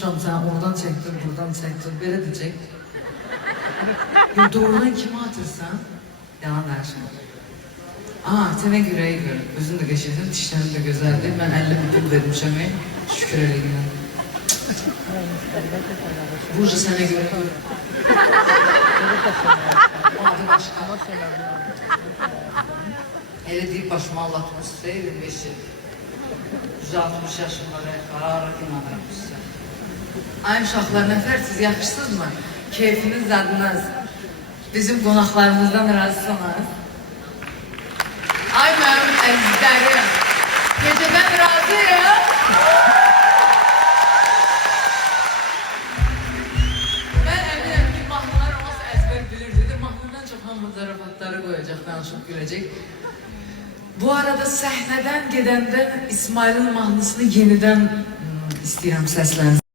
Tutmuşam sen oradan çektir, buradan çektir, böyle de çek. Ya doğrudan kime atırsan, yalan dersin. Sənə yüreği görün. Özün de geçirdin, dişlerin de güzeldi. Ben 50 bin dedim şəməyə. Şükür elə günə. Burcu sənə görə görün. Adı başqa. Elə deyib başıma Allah tutmuşsa 25 yıl. 160 yaşım var, hararet inanırım sizə. Ay uşaqlar, nəfərsiz, yaxşısınızmı? Keyfiniz zadınız. Bizim qonaqlarımızdan razısınız. Ay mənim əzizlərim. Gecədən razıyım. Mən əminəm ki, mahnılar olmasa əzbər bilirdi. Mahnıdan çox hamı zarafatları qoyacaq, danışıb güləcək. Bu arada səhnədən gedəndə İsmail'in mahnısını yenidən istəyirəm səslənsin.